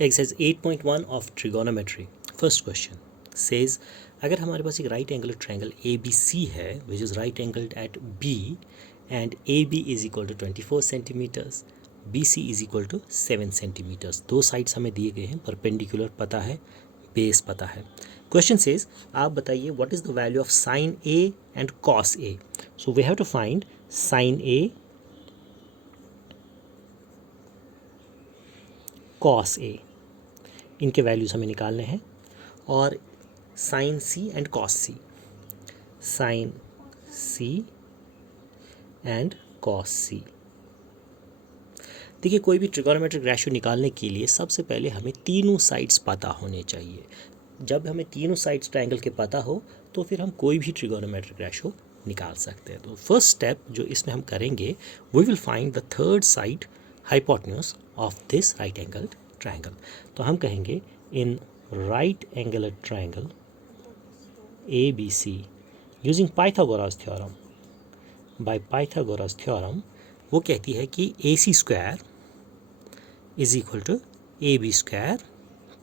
Exercise 8.1 of trigonometry. First question says अगर हमारे पास एक right angle triangle A B C है which is right angled at B and A B is equal to 24 centimetres, B C is equal to 7 centimetres. दो sides हमें दिए गए हैं, परपेंडिकुलर पता है, बेस पता है. क्वेश्चन सेज आप बताइए what is the value of sine A and cos A. So we have to find sine A, cos A, इनके वैल्यूज़ हमें निकालने हैं. और sine C and cos C, sine C and cos C. देखिए कोई भी ट्रिगोनोमेट्रिक रेशियो निकालने के लिए सबसे पहले हमें तीनों साइड्स पता होने चाहिए. जब हमें तीनों साइड्स ट्रायंगल के पता हो तो फिर हम कोई भी ट्रिगोनोमेट्रिक रेशियो निकाल सकते हैं. तो फर्स्ट स्टेप जो इसमें हम करेंगे, we will find the third side hypotenuse of this right angled triangle. तो हम कहेंगे in right angle triangle A B C using Pythagoras theorem. By Pythagoras theorem वो कहती है कि A C square is equal to A B square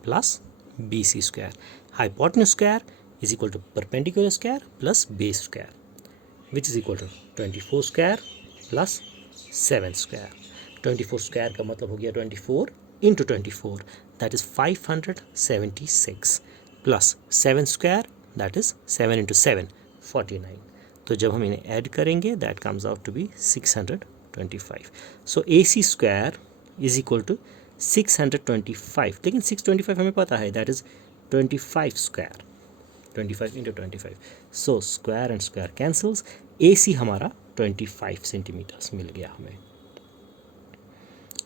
plus B C square. Hypotenuse square is equal to perpendicular square plus base square which is equal to 24 square plus 7 square. 24 square का मतलब हो गया 24 into 24 that is 576 plus 7 square that is 7 into 7 49. तो जब हम इन्हें add करेंगे that comes out to be 625. So A C square is equal to 625. लेकिन 625 हमें पता है that is 25 square, 25 into 25. So square and square cancels. A C हमारा 25 सेंटीमीटर्स मिल गया हमें.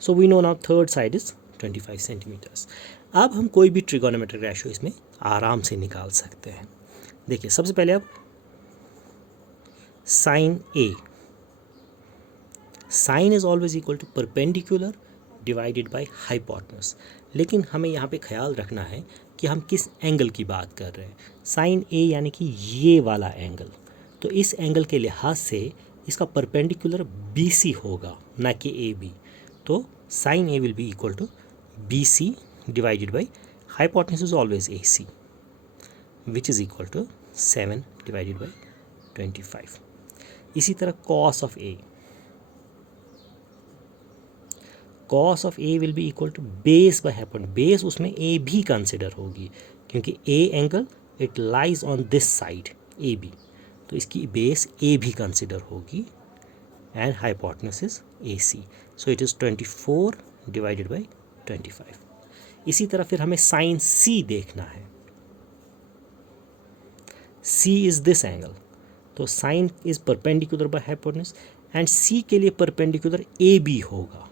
So we know now third side is 25 centimetres. अब हम कोई भी ट्रिगोनोमेट्रिक रेशियो इसमें आराम से निकाल सकते हैं. देखिए सबसे पहले अब sine A, sine is always equal to perpendicular divided by hypotenuse. लेकिन हमें यहाँ पे ख्याल रखना है कि हम किस एंगल की बात कर रहे हैं. साइन ए यानी कि ये वाला एंगल, तो इस एंगल के लिहाज से इसका परपेंडिकुलर बी सी होगा ना कि ए बी. तो sine A will be equal to B C divided by hypotenuse is always A C which is equal to 7 divided by 25. इसी तरह cos of A, cos of A will be equal to base by hypotenuse. Base उसमें A भी consider होगी क्योंकि A angle it lies on this side A B, तो इसकी base A भी consider होगी and hypotenuse is A C. So it is 24 divided by 25. इसी तरह फिर हमें साइन सी देखना है. सी इज दिस एंगल, तो sine is perpendicular by hypotenuse and C के लिए परपेंडिकुलर ए बी होगा.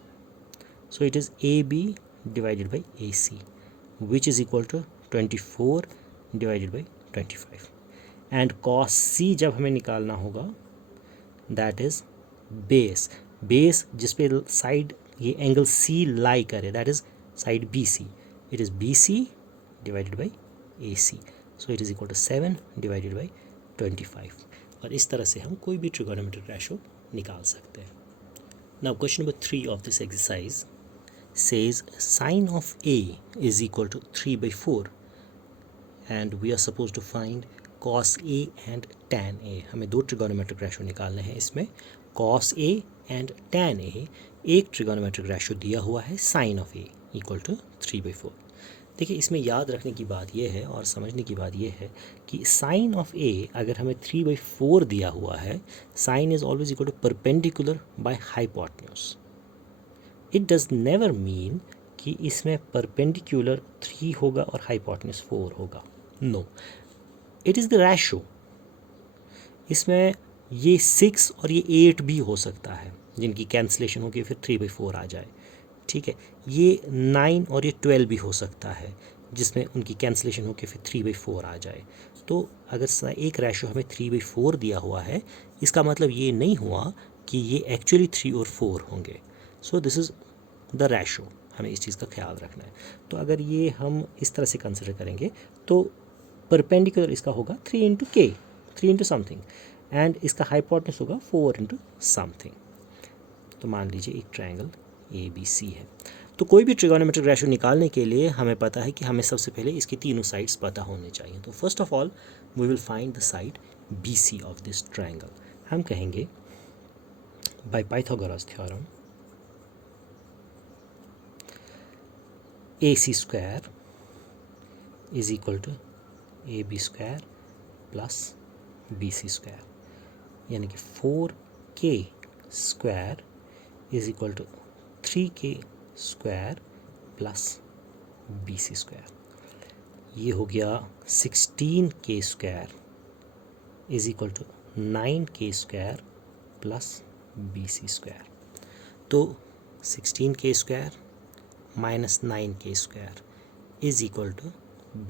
So it is A B divided by A C which is equal to 24 divided by 25. And cos C जब हमें निकालना होगा that is base, base जिस पे side ये एंगल सी लाई करे that is side B C. It is B C divided by A C. So it is equal to 7 divided by 25. और इस तरह से हम कोई भी ट्रिगोनोमेट्रिक रेशियो निकाल सकते हैं. Now question number 3 of this exercise says sine of A is equal to 3/4 and we are supposed to find cos A and tan A. हमें दो ट्रिगोनोमेट्रिक रेशियो निकालने हैं इसमें. cos A and tan A, एक trigonometric ratio दिया हुआ है sin of A equal to 3/4. देखिए इसमें याद रखने की बात यह है और समझने की बात यह है कि साइन ऑफ ए अगर हमें 3/4 दिया हुआ है, sine is always equal to perpendicular by hypotenuse. It does never mean कि इसमें परपेंडिकुलर 3 होगा और हाइपोटेन्यूज 4 होगा. No, it is the ratio. इसमें ये 6 और ये 8 भी हो सकता है जिनकी कैंसलेशन होगी फिर 3/4 आ जाए. ठीक है, ये 9 और ये 12 भी हो सकता है जिसमें उनकी कैंसलेशन होकर फिर 3/4 आ जाए. तो अगर एक रेशो हमें 3/4 दिया हुआ है, इसका मतलब ये नहीं हुआ कि ये एक्चुअली 3 और 4 होंगे. So this is the ratio, हमें इस चीज़ का ख्याल रखना है. तो अगर ये हम इस तरह से कंसिडर करेंगे तो परपेंडिकुलर इसका होगा 3 इंटू के, 3 इंटू समथिंग, एंड इसका हाइपोटेन्यूज होगा 4 इंटू समथिंग. तो मान लीजिए एक ट्रायंगल ए बी सी है. तो कोई भी ट्रिगोनोमेट्रिक रेशो निकालने के लिए हमें पता है कि हमें सबसे पहले इसकी तीनों साइड्स पता होने चाहिए। तो first of all we will find the side BC of this triangle. हम कहेंगे by Pythagoras theorem AC square is equal to AB square plus BC square, यानी कि 4K square is equal to 3K square plus BC square. ये हो गया 16K square is equal to 9K square plus BC square. तो 16K square minus 9K square is equal to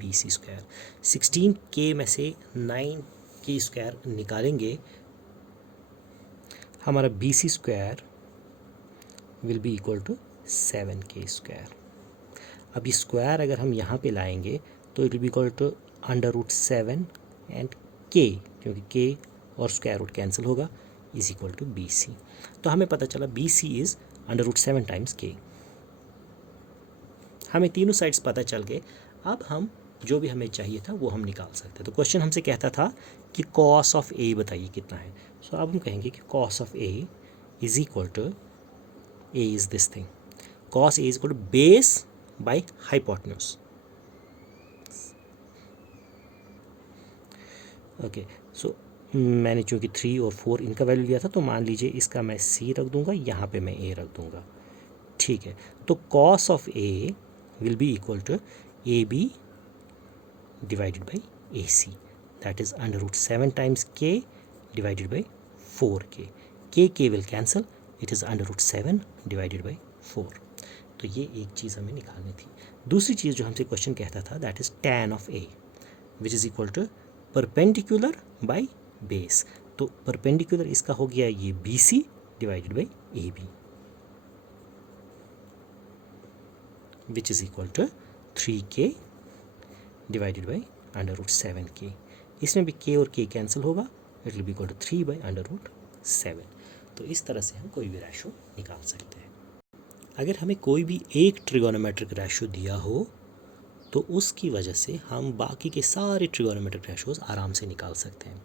BC square. 16K में से 9K square निकालेंगे, हमारा BC square will be equal to 7K square. अब ये square अगर हम यहाँ पे लाएंगे तो it will be equal to √7 and K, क्योंकि K और स्क्वायर रूट कैंसिल होगा, इज इक्वल टू BC। तो हमें पता चला BC इज़ √7 टाइम्स K। हमें तीनों साइड्स पता चल गए। अब हम जो भी हमें चाहिए था वो हम निकाल सकते हैं। तो क्वेश्चन हमसे कहता था कि cos ऑफ A बताइए कितना है। सो अब हम कहेंगे कि cos of A is equal to, A is this thing, cos A is equal to base by hypotenuse. Okay, so मैंने चूँकि 3 और 4 इनका वैल्यू लिया था, तो मान लीजिए इसका मैं C रख दूंगा, यहाँ पे मैं A रख दूंगा। ठीक है, तो cos of A will be equal to AB divided by AC, that is √7 times K divided by 4K। K will cancel, it is √7 divided by 4। तो ये एक चीज़ हमें निकालनी थी। दूसरी चीज़ जो हमसे क्वेश्चन कहता था that is tan of A which is equal to perpendicular by base. तो परपेंडिकुलर इसका हो गया ये BC divided by AB which is equal to 3K divided by √7K। इसमें भी K और K कैंसिल होगा, it will be equal to 3 by √7। तो इस तरह से हम कोई भी रेशो निकाल सकते हैं। अगर हमें कोई भी एक ट्रिगोनोमेट्रिक रेशो दिया हो तो उसकी वजह से हम बाकी के सारे ट्रिगोनोमेट्रिक रेशोज आराम से निकाल सकते हैं।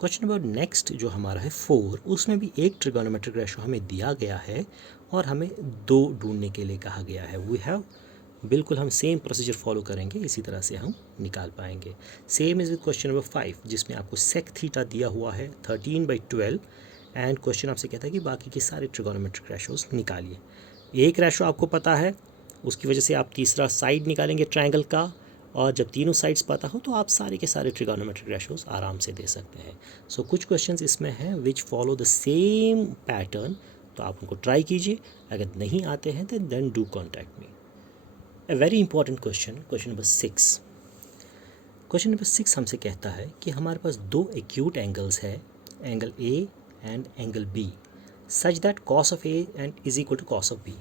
क्वेश्चन नंबर नेक्स्ट जो हमारा है 4, उसमें भी एक ट्रिगोनोमेट्रिक रेशो हमें दिया गया है और हमें 2 ढूंढने के लिए कहा गया है। वी हैव, बिल्कुल हम सेम प्रोसीजर फॉलो करेंगे, इसी तरह से हम निकाल पाएंगे। Same is with question number 5 जिसमें आपको सेक थीटा दिया हुआ है 13/12 एंड क्वेश्चन आपसे कहता है कि बाकी के सारे ट्रिगोनोमेट्रिक रेशोज निकालिए। एक रेशो आपको पता है, उसकी वजह से आप तीसरा साइड निकालेंगे ट्रायंगल का, और जब तीनों साइड्स पता हो तो आप सारे के सारे ट्रिगोनोमेट्रिक रेशोज आराम से दे सकते हैं। सो कुछ क्वेश्चंस इसमें हैं विच फॉलो द सेम पैटर्न, तो आप उनको ट्राई कीजिए। अगर नहीं आते हैं तो then do contact me. A very important question, question number 6। Question number 6 हमसे कहता है कि हमारे पास 2 एक्यूट एंगल्स है, angle A and angle B, such that cos of A and is equal to cos of B.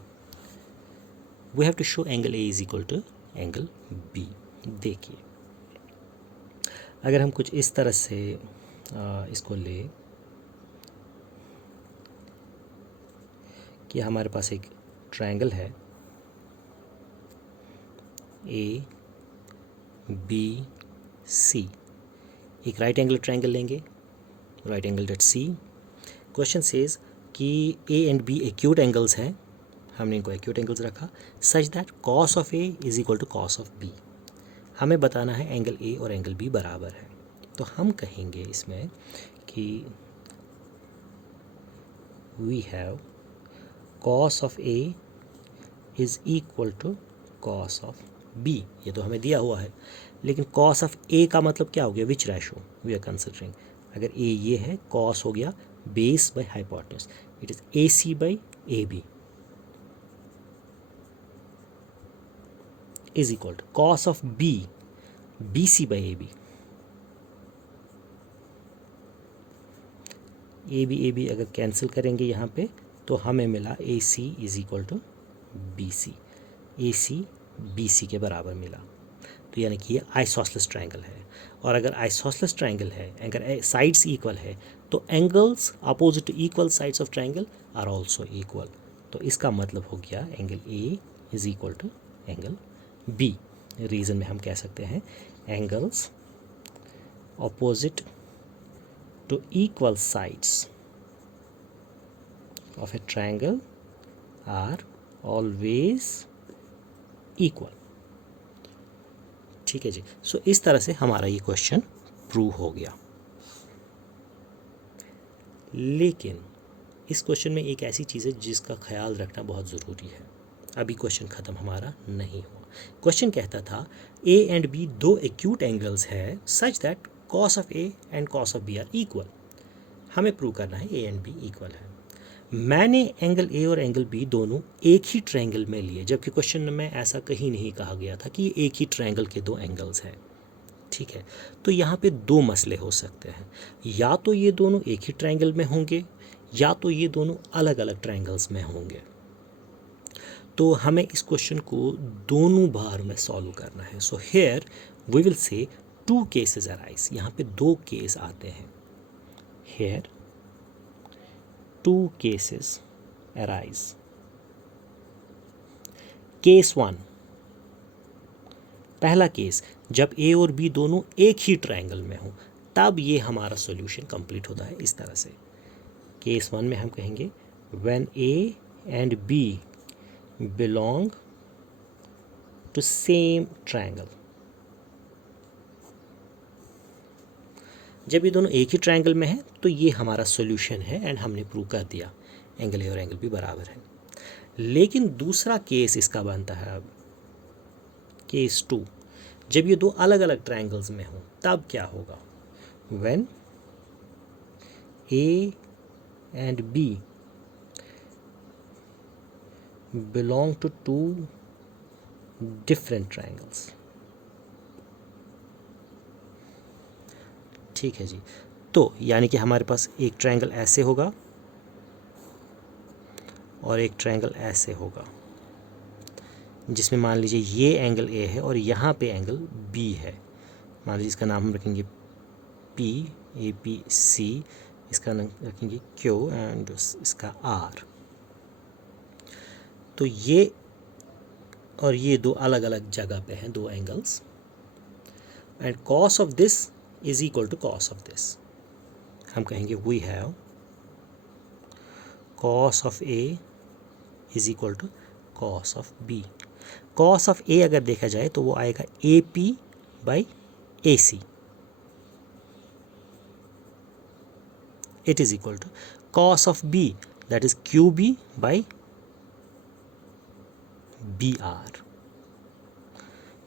We have to show angle A is equal to angle B. देखिए, अगर हम कुछ इस तरह से इसको ले कि हमारे पास एक ट्रायंगल है ABC, एक राइट एंगल ट्रायंगल लेंगे, right angle at C। Question says कि A and B acute angles हैं, हमने इनको एक्यूट एंगल्स रखा, such that cos of A is equal to cos of B। हमें बताना है एंगल A और एंगल B बराबर है। तो हम कहेंगे इसमें कि we have cos of A is equal to cos of B। ये तो हमें दिया हुआ है, लेकिन cos ऑफ A का मतलब क्या हो गया, which ratio we are considering. अगर A ये है, cos हो गया base by hypotenuse, it is AC by AB is equal to cos of B BC by AB। AB अगर कैंसिल करेंगे यहाँ पे तो हमें मिला AC is equal to BC, AC BC के बराबर मिला। तो यानी कि ये आइसोसेलेस ट्रायंगल है, और अगर आइसोसेलेस ट्रायंगल है, अगर साइड्स इक्वल है, तो angles opposite to equal sides of triangle are also equal. तो इसका मतलब हो गया angle A is equal to angle B. Reason में हम कह सकते हैं angles opposite to equal sides of a triangle are always equal. ठीक है जी। सो इस तरह से हमारा ये क्वेश्चन प्रूव हो गया। लेकिन इस क्वेश्चन में एक ऐसी चीज़ है जिसका ख्याल रखना बहुत ज़रूरी है। अभी क्वेश्चन ख़त्म हमारा नहीं हुआ। क्वेश्चन कहता था ए एंड बी दो एक्यूट एंगल्स है such that cos of A and cos of B are equal. हमें प्रूव करना है ए एंड बी इक्वल है। मैंने एंगल ए और एंगल बी दोनों एक ही ट्रायंगल में लिए, जबकि क्वेश्चन में ऐसा कहीं नहीं कहा गया था कि ये एक ही ट्रायंगल के दो एंगल्स हैं। ठीक है, तो यहाँ पे दो मसले हो सकते हैं, या तो ये दोनों एक ही ट्रायंगल में होंगे या तो ये दोनों अलग अलग ट्रायंगल्स में होंगे। तो हमें इस क्वेश्चन को दोनों बार में सॉल्व करना है। So here we will say two cases arise. यहाँ पे दो केस आते हैं। Here two cases arise. Case one, पहला केस, जब ए और बी दोनों एक ही ट्रायंगल में हो तब ये हमारा सॉल्यूशन कंप्लीट होता है इस तरह से। केस वन में हम कहेंगे when A and B belong to same triangle. जब ये दोनों एक ही ट्रायंगल में है तो ये हमारा सॉल्यूशन है एंड हमने प्रूव कर दिया एंगल ए और एंगल बी बराबर है। लेकिन दूसरा केस इसका बनता है अब, केस टू, जब ये दो अलग अलग ट्रायंगल्स में हो तब क्या होगा। When A and B belong to two different triangles. ठीक है जी। तो यानी कि हमारे पास एक ट्रायंगल ऐसे होगा और एक ट्रायंगल ऐसे होगा, जिसमें मान लीजिए ये एंगल ए है और यहाँ पे एंगल बी है। मान लीजिए इसका नाम हम रखेंगे पी, ए पी सी, इसका नाम रखेंगे क्यू एंड इसका आर। तो ये और ये दो अलग अलग जगह पे हैं दो angles, and cos of this is equal to cos of this. हम कहेंगे we have cos of A is equal to cos of B. Cos of A अगर देखा जाए तो वो आएगा A P by A C. It is equal to cos of B that is Q B by B R.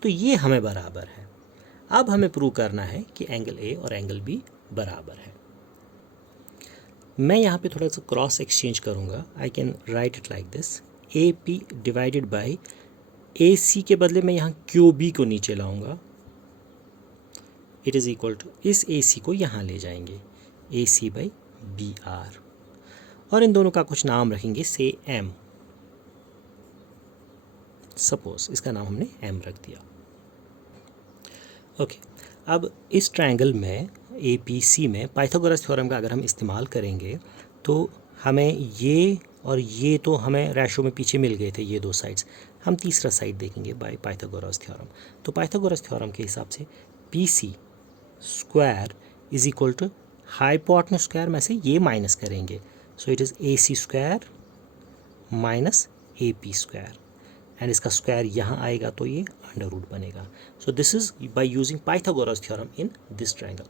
तो ये हमें बराबर है। अब हमें प्रूव करना है कि एंगल ए और एंगल बी बराबर है। मैं यहाँ पे थोड़ा सा क्रॉस एक्सचेंज करूँगा। I can write it like this, A P divided by A C के बदले मैं यहाँ क्यू बी को नीचे लाऊंगा। इट इज़ इक्वल टू इस ए सी को यहाँ ले जाएंगे, ए सी बाई बी आर, और इन दोनों का कुछ नाम रखेंगे, से एम। सपोज इसका नाम हमने एम रख दिया। ओके, अब इस ट्रायंगल में ए पी सी में पाइथागोरस थ्योरम का अगर हम इस्तेमाल करेंगे तो हमें ये और ये तो हमें रेशो में पीछे मिल गए थे ये दो साइड्स। हम तीसरा साइड देखेंगे बाय पाइथागोरस थ्योरम। तो पाइथागोरस थ्योरम के हिसाब से P C square is equal to hypotenuse square में से ये माइनस करेंगे, so it is A C square minus A P square, and इसका स्क्वायर यहाँ आएगा तो ये अंडर रूट बनेगा। So this is by using Pythagoras theorem in this triangle.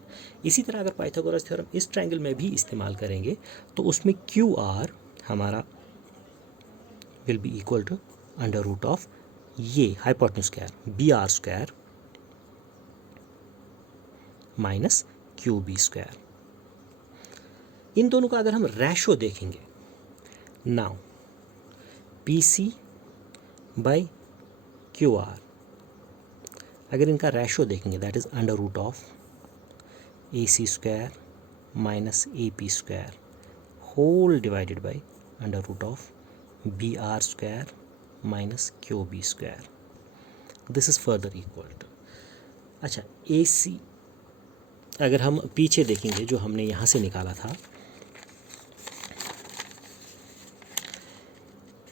इसी तरह अगर पाइथागोरस थ्योरम इस ट्रायंगल में भी इस्तेमाल करेंगे तो उसमें क्यू आर हमारा will be equal to under root of ये hypotenuse square B R square minus Q B square. इन दोनों का अगर हम रेशो देखेंगे, now P C by Q R, अगर इनका रेशो देखेंगे that is under root of A C square minus A P square whole divided by under root of B R square minus Q B square. This is further equal to, अच्छा ए सी अगर हम पीछे देखेंगे जो हमने यहाँ से निकाला था,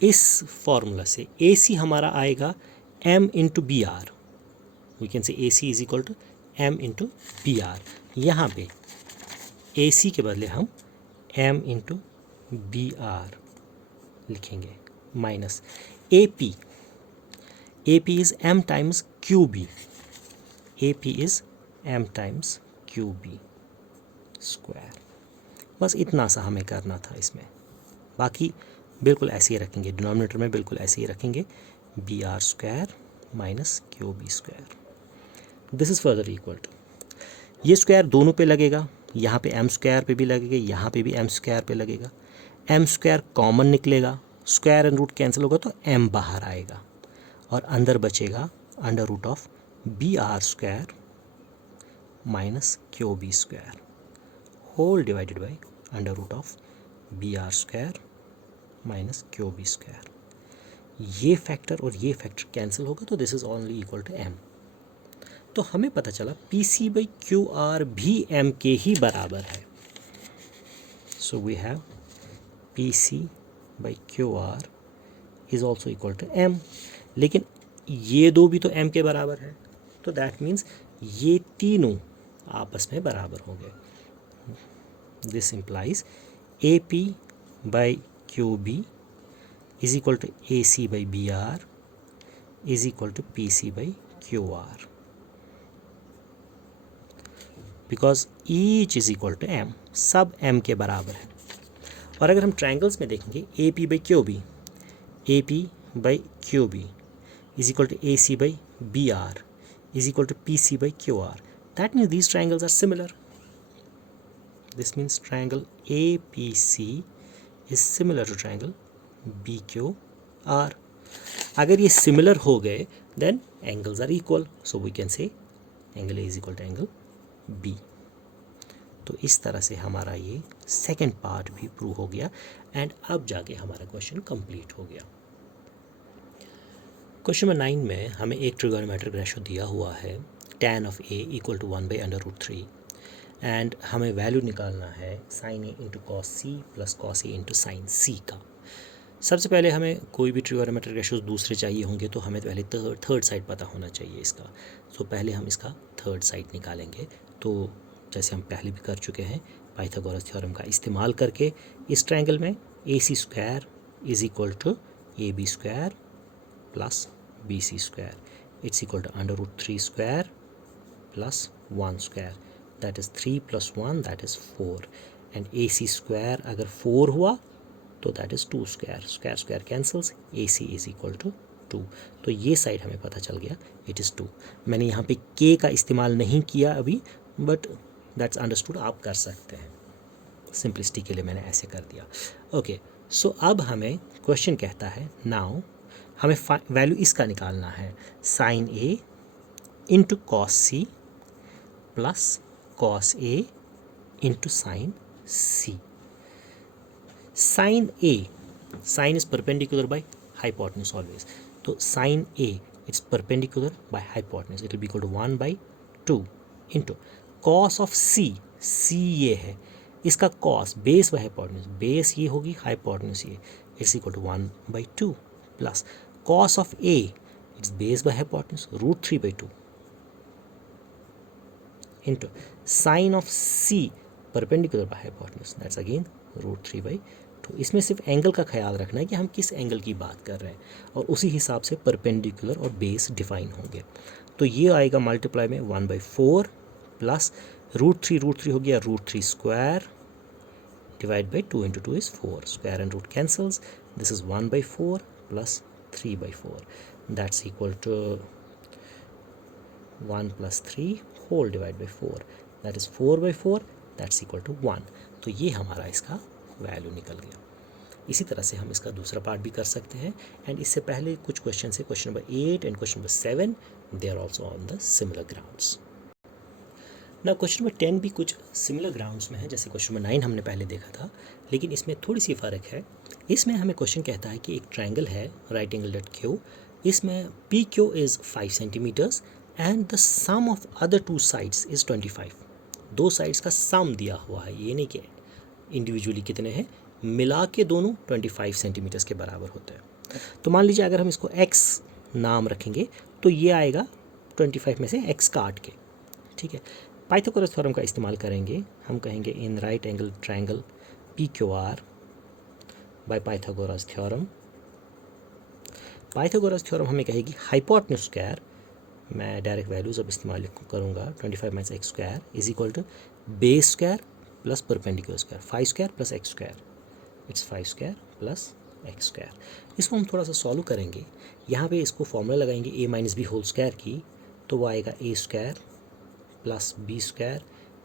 इस फॉर्मूला से ए सी हमारा आएगा m into B R, we can say A C is equal to m into B R. यहाँ पे ए सी के बदले हम m इंटू बी आर लिखेंगे minus A P is m times Q B, A P is m times Q B square. बस इतना सा हमें करना था इसमें, बाकी बिल्कुल ऐसे ही रखेंगे, डिनोमिनेटर में बिल्कुल ऐसे ही रखेंगे, B R square minus Q B square. This is further equal to, ये स्क्वायर दोनों पे लगेगा, यहाँ पे एम स्क्वायर पे भी लगेगा, यहाँ पे भी एम स्क्वायर पे लगेगा, एम स्क्वायर कॉमन निकलेगा, स्क्वायर एंड रूट कैंसिल होगा तो एम बाहर आएगा और अंदर बचेगा under root of B R square minus Q B square whole divided by under root of B R square minus Q B square. ये factor और ये फैक्टर कैंसिल होगा तो this is only equal to M. तो हमें पता चला P C by Q R भी एम के ही बराबर है। So we have P C by Q R is also equal to M, लेकिन ये दो भी तो एम के बराबर है, तो दैट मीन्स ये तीनों आपस में बराबर हो गए। This implies A P by Q B is equal to AC by BR is equal to PC by QR, because each is equal to M, सब M के बराबर है। और अगर हम ट्रायंगल्स में देखेंगे AP by QB, AP by QB is equal to AC by BR is equal to PC by QR, that means these triangles are similar. This means triangle APC is similar to triangle B Q R. अगर ये similar हो गए then angles are equal, so we can say angle A is equal to angle B. तो इस तरह से हमारा ये सेकंड पार्ट भी प्रूव हो गया एंड अब जाके हमारा क्वेश्चन कंप्लीट हो गया। क्वेश्चन नंबर 9 में हमें एक ट्रिगोनोमेट्रिक रेशो दिया हुआ है tan of A equal to 1 by under root 3 and हमें वैल्यू निकालना है sine A into cos C plus cos A into sine C का। सबसे पहले हमें कोई भी ट्रिगोनोमेट्रिक रेशोज दूसरे चाहिए होंगे तो हमें पहले थर्ड साइड पता होना चाहिए इसका। सो पहले हम इसका थर्ड साइड निकालेंगे। तो जैसे हम पहले भी कर चुके हैं, पाइथागोरस थ्योरम का इस्तेमाल करके इस ट्रायंगल में A C square is equal to A B square plus B C square, it's equal to under root 3 square plus 1 square, that is 3 plus 1 that is 4 and A C square अगर 4 हुआ तो that is 2 square, square square cancels, A C is equal to 2। तो ये side हमें पता चल गया it is 2। मैंने यहाँ पे के का इस्तेमाल नहीं किया अभी, बट दैट्स अंडरस्टूड, आप कर सकते हैं, सिंपलिसिटी के लिए मैंने ऐसे कर दिया। ओके, सो अब हमें क्वेश्चन कहता है नाउ हमें वैल्यू इसका निकालना है sine A into cos C plus cos A into sine C. Sine A, sine is perpendicular by hypotenuse always, तो sine A it's perpendicular by hypotenuse, it will be equal to 1/2 into cos of C, C ये है, इसका cos base by hypotenuse, base ये होगी hypotenuse ये, it's equal to 1/2 plus cos of A it's base by hypotenuse root 3/2 into sine of C perpendicular by hypotenuse, that's again root 3/2। इसमें सिर्फ angle का ख्याल रखना है कि हम किस एंगल की बात कर रहे हैं और उसी हिसाब से परपेंडिकुलर और बेस डिफाइन होंगे। तो ये आएगा मल्टीप्लाई में 1/4 प्लस रूट 3 हो गया root 3 square divide by 2 into 2 is 4, square and root cancels, this is 1/4 plus 3/4, that's equal to 1 plus 3 whole divide by 4, that is 4/4, that's equal to 1। तो ये हमारा इसका वैल्यू निकल गया। इसी तरह से हम इसका दूसरा पार्ट भी कर सकते हैं एंड इससे पहले कुछ क्वेश्चन है, question number 8 and question number 7, they are also on the similar grounds. ना क्वेश्चन नंबर 10 भी कुछ सिमिलर ग्राउंड्स में है जैसे क्वेश्चन नंबर 9 हमने पहले देखा था, लेकिन इसमें थोड़ी सी फ़र्क है। इसमें हमें क्वेश्चन कहता है कि एक ट्राइंगल है राइट एंगल एट क्यू, इसमें P Q is 5 centimetres and the sum of other 2 sides is 25। दो साइड्स का सम दिया हुआ है, ये नहीं कि इंडिविजुअली कितने हैं, मिला के दोनों 25 सेंटीमीटर्स के बराबर होते हैं। तो मान लीजिए अगर हम इसको x नाम रखेंगे तो ये आएगा 25 में से x काट के, ठीक है। पाइथागोरस थ्योरम का इस्तेमाल करेंगे, हम कहेंगे in right angle triangle PQR by Pythagoras theorem. Pythagoras theorem हमें कहेगी हाइपोटेन्यूज स्क्वायर, मैं डायरेक्ट वैल्यूज अब इस्तेमाल करूँगा, 25 minus x square is equal to base square plus perpendicular square, 5 square plus x square, it's 5 square plus x square. इसको हम थोड़ा सा सॉल्व करेंगे, यहाँ पे इसको फॉर्मूला लगाएंगे a minus B whole square की, तो वो आएगा a square plus B square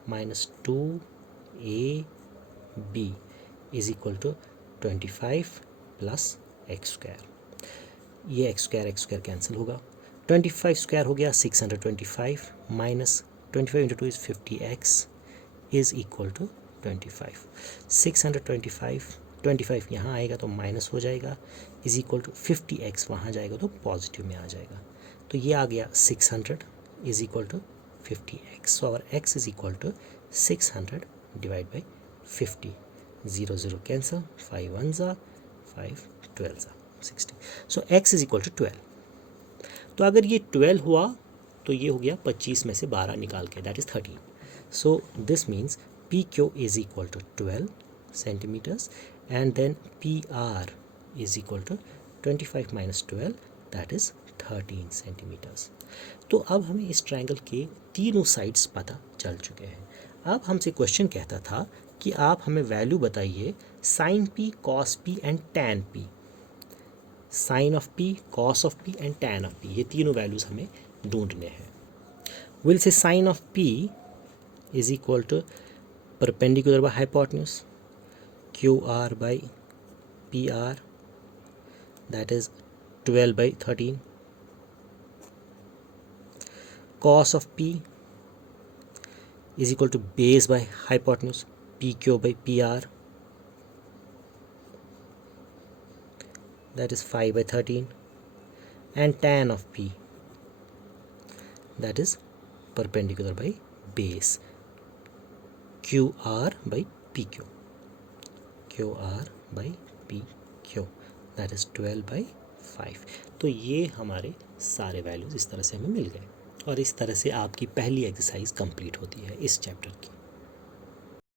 minus 2ab is equal to 25 plus x square. ये एक्स स्क्वायर कैंसिल होगा, 25 स्क्वायर हो गया 625 minus 25 into 2 is 50x is equal to 25। 625 यहाँ आएगा तो माइनस हो जाएगा, इज़ इक्वल टू 50x वहाँ जाएगा तो पॉजिटिव में आ जाएगा। तो ये आ गया 600 is equal to 50x। So our x is equal to 600 divide by 50, 0 0 cancel, 5 1 ज़ा 5 12 ज़ा 60। So x is equal to 12। तो अगर ये 12 हुआ तो ये हो गया 25 में से 12 निकाल के, that is 13। So this means PQ is equal to 12 centimetres and then PR is equal to 25 minus 12 that is 13 centimetres. तो अब हमें इस ट्रायंगल के तीनों साइड्स पता चल चुके हैं। अब हमसे क्वेश्चन कहता था कि आप हमें वैल्यू बताइए sine P, cos P and tan P। Sine of P, cos of P and tan of P, ये तीनों वैल्यूज़ हमें ढूंढने हैं। We'll say sine of P is equal to perpendicular by hypotenuse QR बाई PR, that is 12 by 13। cos of P is equal to base by hypotenuse PQ by PR, that is 5 by 13, and tan of P, that is perpendicular by base QR by PQ, QR by PQ, that is 12 by 5। तो ये हमारे सारे values इस तरह से हमें मिल गए और इस तरह से आपकी पहली एक्सरसाइज कंप्लीट होती है इस चैप्टर की।